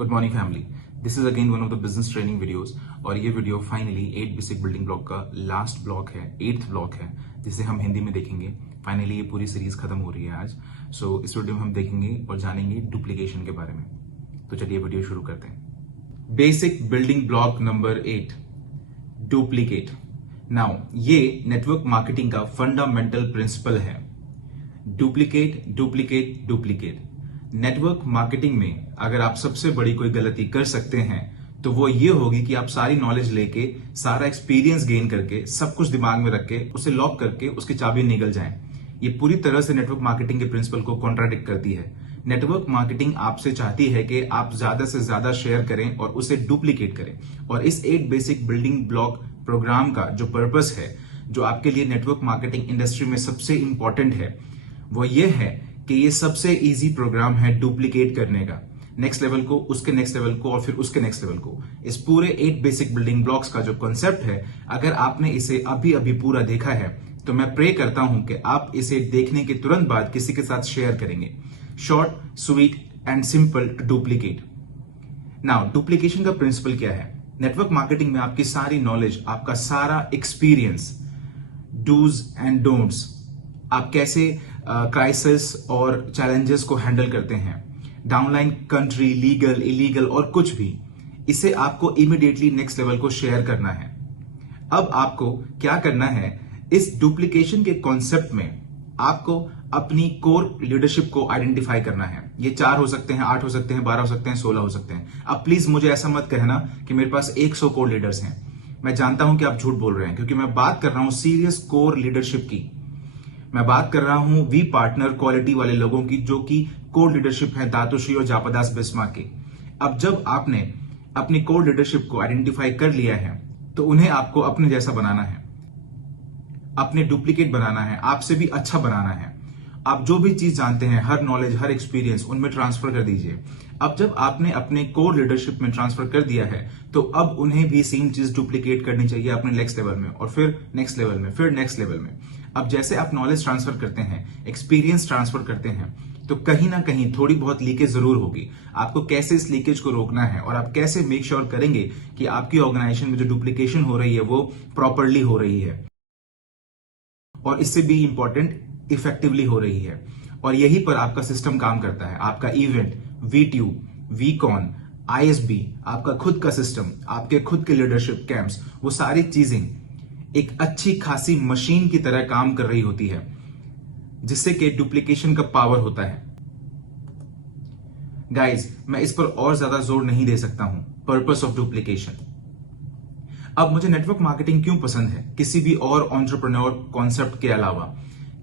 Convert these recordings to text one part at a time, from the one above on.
Good morning family, this is again one of the business training videos. और ये video finally 8 basic building block का last block है, 8th block है, जिसे हम हिंदी में देखेंगे। फाइनली ये पूरी सीरीज खत्म हो रही है आज। सो इस वीडियो में हम देखेंगे और जानेंगे डुप्लीकेशन के बारे में। तो चलिए वीडियो शुरू करते हैं। Basic building block number 8, duplicate. Now ये नेटवर्क मार्केटिंग का फंडामेंटल प्रिंसिपल है। Duplicate duplicate duplicate. Network marketing में अगर आप सबसे बड़ी कोई गलती कर सकते हैं तो वो ये होगी कि आप सारी नॉलेज लेके, सारा एक्सपीरियंस गेन करके, सब कुछ दिमाग में रख के, उसे लॉक करके उसकी चाबी निकल जाए। ये पूरी तरह से नेटवर्क मार्केटिंग के प्रिंसिपल को कॉन्ट्राडिक्ट करती है। नेटवर्क मार्केटिंग आपसे चाहती है कि आप ज्यादा से ज्यादा शेयर करें और उसे डुप्लीकेट करें। और इस 8 बेसिक बिल्डिंग ब्लॉक प्रोग्राम का जो पर्पस है, जो आपके लिए नेटवर्क मार्केटिंग इंडस्ट्री में सबसे इंपॉर्टेंट है, वो ये है कि ये सबसे इजी प्रोग्राम है डुप्लीकेट करने का। नेक्स्ट लेवल को, उसके नेक्स्ट लेवल को और फिर उसके नेक्स्ट लेवल को। इस पूरे 8 बेसिक बिल्डिंग ब्लॉक्स का जो कॉन्सेप्ट है, अगर आपने इसे अभी अभी पूरा देखा है तो मैं प्रे करता हूं कि आप इसे देखने के तुरंत बाद किसी के साथ शेयर करेंगे। Short, sweet and simple to duplicate. Now duplication का प्रिंसिपल क्या है? नेटवर्क मार्केटिंग में आपकी सारी नॉलेज, आपका सारा एक्सपीरियंस, डूज एंड डोंट्स, आप कैसे क्राइसिस और चैलेंजेस को हैंडल करते हैं, डाउनलाइन कंट्री, लीगल, इलीगल और कुछ भी, इसे आपको इमीडिएटली नेक्स्ट लेवल को शेयर करना है। अब आपको क्या करना है, इस डुप्लीकेशन के कॉन्सेप्ट में आपको अपनी कोर लीडरशिप को आइडेंटिफाई करना है। ये 4 हो सकते हैं, 8 हो सकते हैं, 12 हो सकते हैं, 16 हो सकते हैं। अब प्लीज मुझे ऐसा मत कहना कि मेरे पास 100 कोर लीडर्स हैं। मैं जानता हूं कि आप झूठ बोल रहे हैं, क्योंकि मैं बात कर रहा हूं सीरियस कोर लीडरशिप की। मैं बात कर रहा हूं वी पार्टनर क्वालिटी वाले लोगों की, जो कि कोर लीडरशिप है दातोश्री और जापदास बिस्मार्क की। अब जब आपने अपनी कोर लीडरशिप को आइडेंटिफाई कर लिया है तो उन्हें आपको अपने जैसा बनाना है, अपने डुप्लीकेट बनाना है, आपसे भी अच्छा बनाना है। आप जो भी चीज जानते हैं, हर नॉलेज, हर एक्सपीरियंस उनमें ट्रांसफर कर दीजिए। अब जब आपने अपने कोर लीडरशिप में ट्रांसफर कर दिया है तो अब उन्हें भी सेम चीज डुप्लीकेट करनी चाहिए अपने नेक्स्ट लेवल में, और फिर नेक्स्ट लेवल में, फिर नेक्स्ट लेवल में। अब जैसे आप नॉलेज ट्रांसफर करते हैं, एक्सपीरियंस ट्रांसफर करते हैं, तो कहीं ना कहीं थोड़ी बहुत लीकेज जरूर होगी। आपको कैसे इस लीकेज को रोकना है और आप कैसे मेक श्योर करेंगे कि आपकी ऑर्गेनाइजेशन में जो डुप्लीकेशन हो रही है वो प्रॉपरली हो रही है, और इससे भी इंपॉर्टेंट इफेक्टिवली हो रही है। और यही पर आपका सिस्टम काम करता है। आपका इवेंट, वीट्यूब, वीकॉन, आईएसबी, आपका खुद का सिस्टम, आपके खुद के लीडरशिप कैंप्स, वो सारी चीजें एक अच्छी खासी मशीन की तरह काम कर रही होती है, जिससे कि डुप्लीकेशन का पावर होता है। गाइज, मैं इस पर और ज्यादा जोर नहीं दे सकता हूं। Purpose of duplication. अब मुझे नेटवर्क मार्केटिंग क्यों पसंद है किसी भी और एंटरप्रेन्योर कॉन्सेप्ट के अलावा?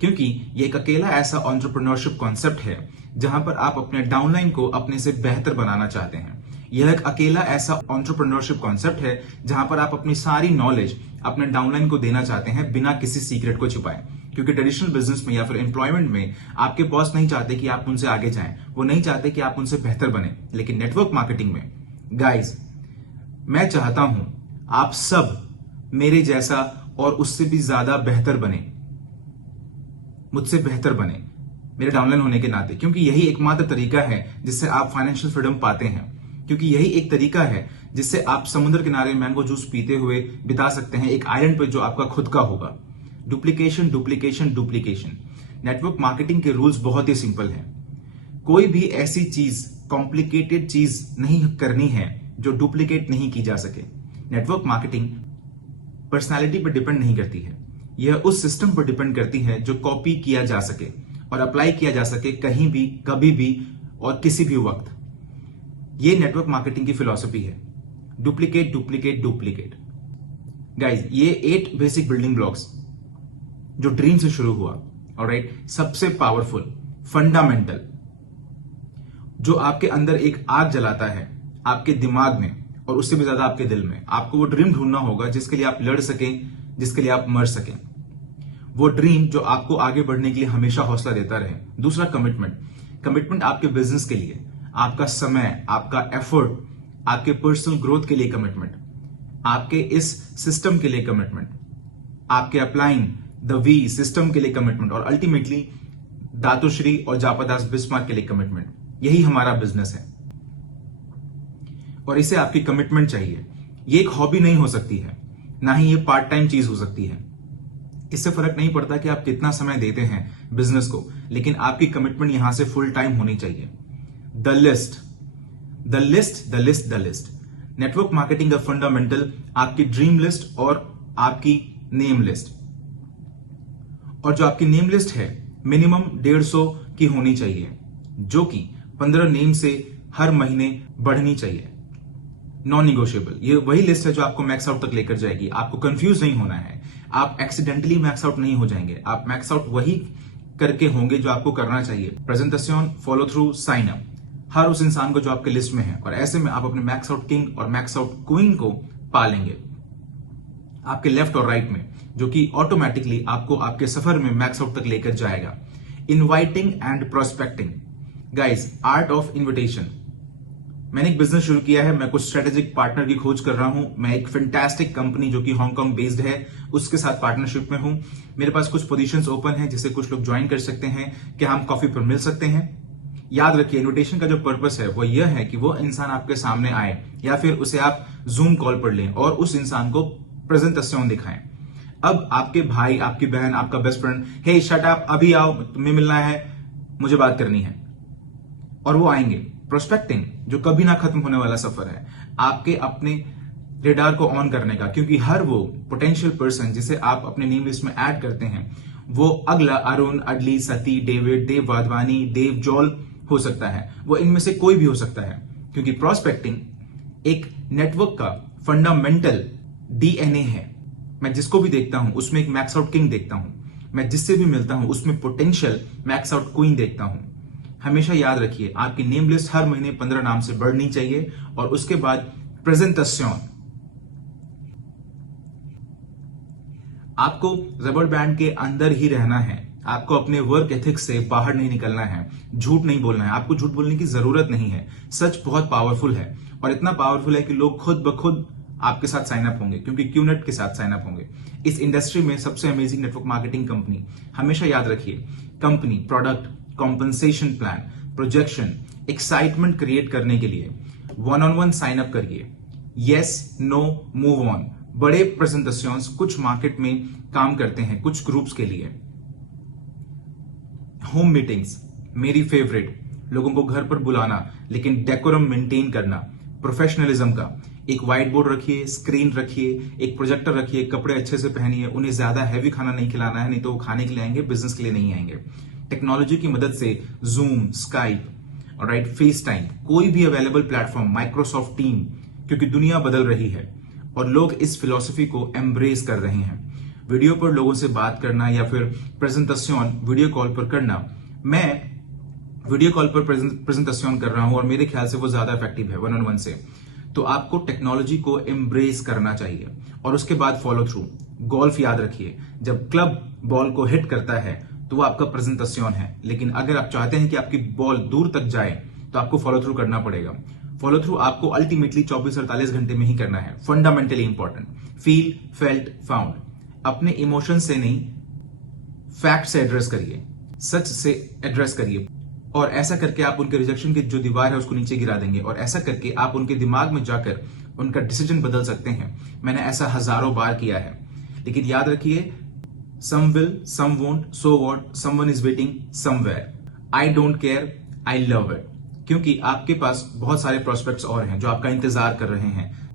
क्योंकि ये एक अकेला ऐसा एंटरप्रेन्योरशिप कॉन्सेप्ट है जहां पर आप अपने डाउनलाइन को अपने से बेहतर बनाना चाहते हैं। यह एक अकेला ऐसा एंटरप्रेन्योरशिप कॉन्सेप्ट है जहां पर आप अपनी सारी नॉलेज अपने डाउनलाइन को देना चाहते हैं बिना किसी सीक्रेट को छुपाए। क्योंकि ट्रेडिशनल बिजनेस में या फिर एम्प्लॉयमेंट में आपके बॉस नहीं चाहते कि आप उनसे आगे जाएं, वो नहीं चाहते कि आप उनसे बेहतर बने। लेकिन नेटवर्क मार्केटिंग में गाइज, मैं चाहता हूं आप सब मेरे जैसा और उससे भी ज्यादा बेहतर बने, मुझसे बेहतर बने मेरे डाउनलाइन होने के नाते। क्योंकि यही एकमात्र तरीका है जिससे आप फाइनेंशियल फ्रीडम पाते हैं। क्योंकि यही एक तरीका है जिससे आप समुद्र किनारे मैंगो जूस पीते हुए बिता सकते हैं, एक आइलैंड पर जो आपका खुद का होगा। Duplication duplication duplication. Network marketing के रूल्स बहुत ही सिंपल हैं। कोई भी ऐसी चीज, कॉम्प्लिकेटेड चीज नहीं करनी है जो डुप्लीकेट नहीं की जा सके। नेटवर्क मार्केटिंग पर्सनालिटी पर डिपेंड नहीं करती है, यह उस सिस्टम पर डिपेंड करती है जो कॉपी किया जा सके और अप्लाई किया जा सके कहीं भी, कभी भी और किसी भी वक्त। यह नेटवर्क मार्केटिंग की फिलॉसफी है। Duplicate duplicate duplicate. गाइज, ये 8 बेसिक बिल्डिंग ब्लॉक्स जो ड्रीम से शुरू हुआ, ऑलराइट, सबसे पावरफुल, फंडामेंटल, जो आपके अंदर एक आग जलाता है आपके दिमाग में और उससे भी ज्यादा आपके दिल में। आपको वो ड्रीम ढूंढना होगा जिसके लिए आप लड़ सकें, जिसके लिए आप मर सकें। वो ड्रीम जो आपको आगे बढ़ने के लिए हमेशा हौसला देता रहे। दूसरा, कमिटमेंट। कमिटमेंट आपके बिजनेस के लिए, आपका समय, आपका एफर्ट, आपके पर्सनल ग्रोथ के लिए कमिटमेंट, आपके इस सिस्टम के लिए कमिटमेंट, आपके अप्लाइंग द वी सिस्टम के लिए कमिटमेंट, और अल्टीमेटली दातोश्री और जापदास बिस्मार्क के लिए कमिटमेंट। यही हमारा बिजनेस है। और इसे आपकी कमिटमेंट चाहिए। ये एक हॉबी नहीं हो सकती है, ना ही ये पार्ट टाइम चीज हो सकती है। इससे फर्क नहीं पड़ता कि आप कितना समय देते हैं बिजनेस को, लेकिन आपकी कमिटमेंट यहां से फुल टाइम होनी चाहिए। The list, the list, the list, the list. Network marketing का फंडामेंटल आपकी ड्रीम लिस्ट और आपकी नेम लिस्ट। और जो आपकी नेम लिस्ट है मिनिमम 150 की होनी चाहिए, जो कि 15 नेम से हर महीने बढ़नी चाहिए। Non negotiable. ये वही लिस्ट है जो आपको मैक्स आउट तक लेकर जाएगी। आपको कंफ्यूज नहीं होना है, आप एक्सीडेंटली मैक्स आउट नहीं हो जाएंगे। आप मैक्स आउट वही करके होंगे जो आपको करना चाहिए। Presentation, follow through, sign up, हर उस इंसान को जो आपके लिस्ट में है। और ऐसे में आप अपने मैक्स आउट किंग और मैक्स आउट क्वीन को पालेंगे आपके लेफ्ट और राइट में, जो कि ऑटोमेटिकली आपको आपके सफर में मैक्स आउट तक लेकर जाएगा। Inviting and prospecting. Guys, art of invitation. मैंने एक बिजनेस शुरू किया है, मैं कुछ स्ट्रेटेजिक पार्टनर की खोज कर रहा हूं। मैं एक फैंटास्टिक कंपनी जो कि हांगकांग बेस्ड है उसके साथ पार्टनरशिप में हूं। मेरे पास कुछ पोजीशंस ओपन है जिसे कुछ लोग ज्वाइन कर सकते हैं। क्या हम कॉफी पर मिल सकते हैं? याद रखिए, इन्विटेशन का जो पर्पस है वो यह है कि वो इंसान आपके सामने आए या फिर उसे आप जूम कॉल पर लें और उस इंसान को प्रेजेंटेशन दिखाएं। अब आपके भाई, आपकी बहन, आपका बेस्ट फ्रेंड, हे शट अप, अभी आओ, तुम्हें मिलना है, मुझे बात करनी है, और वो आएंगे। प्रोस्पेक्टिंग जो कभी ना खत्म होने वाला सफर है, आपके अपने रेडार को ऑन करने का, क्योंकि हर वो पोटेंशियल पर्सन जिसे आप अपने नेम लिस्ट में ऐड करते हैं वो अगला अरुण, अडली, सती, डेविड, देव वाधवानी, देव जॉल हो सकता है। वो इनमें से कोई भी हो सकता है, क्योंकि प्रोस्पेक्टिंग एक नेटवर्क का फंडामेंटल डीएनए है। मैं जिसको भी देखता हूं उसमें एक मैक्स आउट किंग देखता हूं, मैं जिससे भी मिलता हूं उसमें पोटेंशियल मैक्स आउट क्वीन देखता हूं। हमेशा याद रखिए, आपकी नेम लिस्ट हर महीने 15 नाम से बढ़नी चाहिए। और उसके बाद प्रेजेंटेशन। आपको रबर बैंड के अंदर ही रहना है, आपको अपने वर्क एथिक्स से बाहर नहीं निकलना है, झूठ नहीं बोलना है। आपको झूठ बोलने की जरूरत नहीं है। सच बहुत पावरफुल है, और इतना पावरफुल है कि लोग खुद ब खुद आपके साथ साइन अप होंगे, क्योंकि क्यूनेट के साथ साइन अप होंगे। इस इंडस्ट्री में सबसे अमेजिंग नेटवर्क मार्केटिंग कंपनी। हमेशा याद रखिए, company, product, compensation plan, projection, excitement create करने के लिए one on one sign up करिए। Yes, no, move on. बड़े प्रेजेंटेशंस कुछ मार्केट में काम करते हैं, कुछ ग्रुप्स के लिए। होम मीटिंग्स मेरी फेवरेट, लोगों को घर पर बुलाना लेकिन डेकोरम मेंटेन करना, प्रोफेशनलिज्म का। एक व्हाइट बोर्ड रखिए, स्क्रीन रखिए, एक प्रोजेक्टर रखिए, कपड़े अच्छे से पहनिए। उन्हें ज्यादा हैवी खाना नहीं खिलाना है, नहीं तो वो खाने के लिए आएंगे, बिजनेस के लिए नहीं आएंगे। टेक्नोलॉजी की मदद से zoom, Skype, right, face time, कोई भी अवेलेबल प्लेटफॉर्म, माइक्रोसॉफ्ट टीम, क्योंकि दुनिया बदल रही है और लोग इस फिलॉसफी को एम्ब्रेस कर रहे हैं। वीडियो पर लोगों से बात करना या फिर प्रेजेंटेशन वीडियो कॉल पर करना। मैं वीडियो कॉल पर प्रेजेंटेशन कर रहा हूं और मेरे ख्याल से वो ज्यादा इफेक्टिव है वन ऑन वन से। तो आपको टेक्नोलॉजी को एम्ब्रेस करना चाहिए। और उसके बाद फॉलो थ्रू। गोल्फ याद रखिए, जब क्लब बॉल को हिट करता है तो वो आपका प्रेजेंटेशन है, लेकिन अगर आप चाहते हैं कि आपकी बॉल दूर तक जाए तो आपको फॉलो थ्रू करना पड़ेगा। फॉलो थ्रू आपको अल्टीमेटली 24-48 घंटे में ही करना है। Fundamentally important. Feel, felt, found. अपने इमोशन से नहीं, फैक्ट से एड्रेस करिए, सच से एड्रेस करिए। और ऐसा करके आप उनके रिजेक्शन की जो दीवार है उसको नीचे गिरा देंगे, और ऐसा करके आप उनके दिमाग में जाकर उनका डिसीजन बदल सकते हैं। मैंने ऐसा हजारों बार किया है। लेकिन याद रखिए, some will, some won't, so what, someone is waiting somewhere. I don't care, I love it. क्योंकि आपके पास बहुत सारे प्रोस्पेक्ट्स और हैं जो आपका इंतजार कर रहे हैं।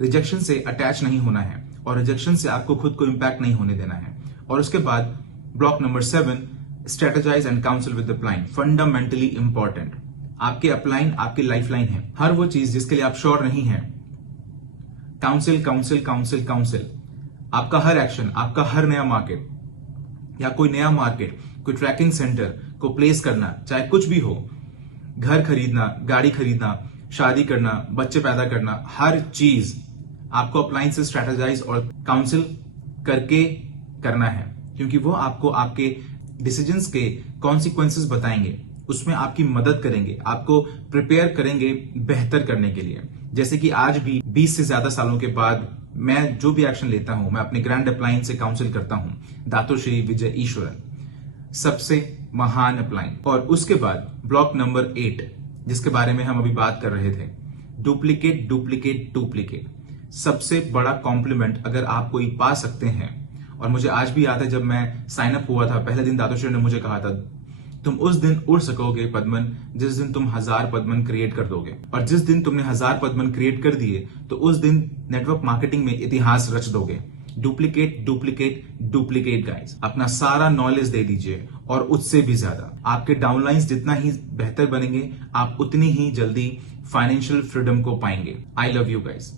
रिजेक्शन से अटैच नहीं होना है, और रिजेक्शन से आपको खुद को इंपैक्ट नहीं होने देना है। और उसके बाद block number 7, strategise and council with the upline. Fundamentally important. आपके अपलाइन आपकी लाइफलाइन है। हर वो चीज जिसके लिए आप श्योर नहीं है, काउंसिल, काउंसिल, काउंसिल, काउंसिल। आपका हर एक्शन, आपका हर नया मार्केट या कोई नया मार्केट, कोई ट्रैकिंग सेंटर को प्लेस करना, चाहे कुछ भी हो, घर खरीदना, गाड़ी खरीदना, शादी करना, बच्चे पैदा करना, हर चीज आपको अपलाइन से स्ट्रेटेजाइज और काउंसिल करके करना है, क्योंकि वो आपको आपके डिसीजंस के कॉन्सिक्वेंसेस बताएंगे, उसमें आपकी मदद करेंगे, आपको प्रिपेयर करेंगे बेहतर करने के लिए। जैसे कि आज भी 20 से ज्यादा सालों के बाद मैं जो भी एक्शन लेता हूं, मैं अपने ग्रैंड अपलाइन से काउंसिल करता हूं, दातोश्री विजय ईश्वरन, सबसे महान अपलाइन। और उसके बाद ब्लॉक नंबर 8, जिसके बारे में हम अभी बात कर रहे थे, डुप्लीकेट डुप्लीकेट डुप्लीकेट। सबसे बड़ा कॉम्प्लीमेंट अगर आप कोई पा सकते हैं, और मुझे आज भी याद है जब मैं साइन अप हुआ था पहले दिन, दादोश्री ने मुझे कहा था तुम उस दिन उड़ सकोगे पद्मन जिस दिन तुम 1000 पद्मन क्रिएट कर दोगे, और जिस दिन तुमने 1000 पद्मन क्रिएट कर दिए तो उस दिन नेटवर्क मार्केटिंग में इतिहास रच दोगे। डुप्लीकेट डुप्लीकेट डुप्लीकेट गाइस, अपना सारा नॉलेज दे दीजिए और उससे भी ज्यादा। आपके डाउनलाइंस जितना ही बेहतर बनेंगे, आप उतनी ही जल्दी फाइनेंशियल फ्रीडम को पाएंगे। I love you guys.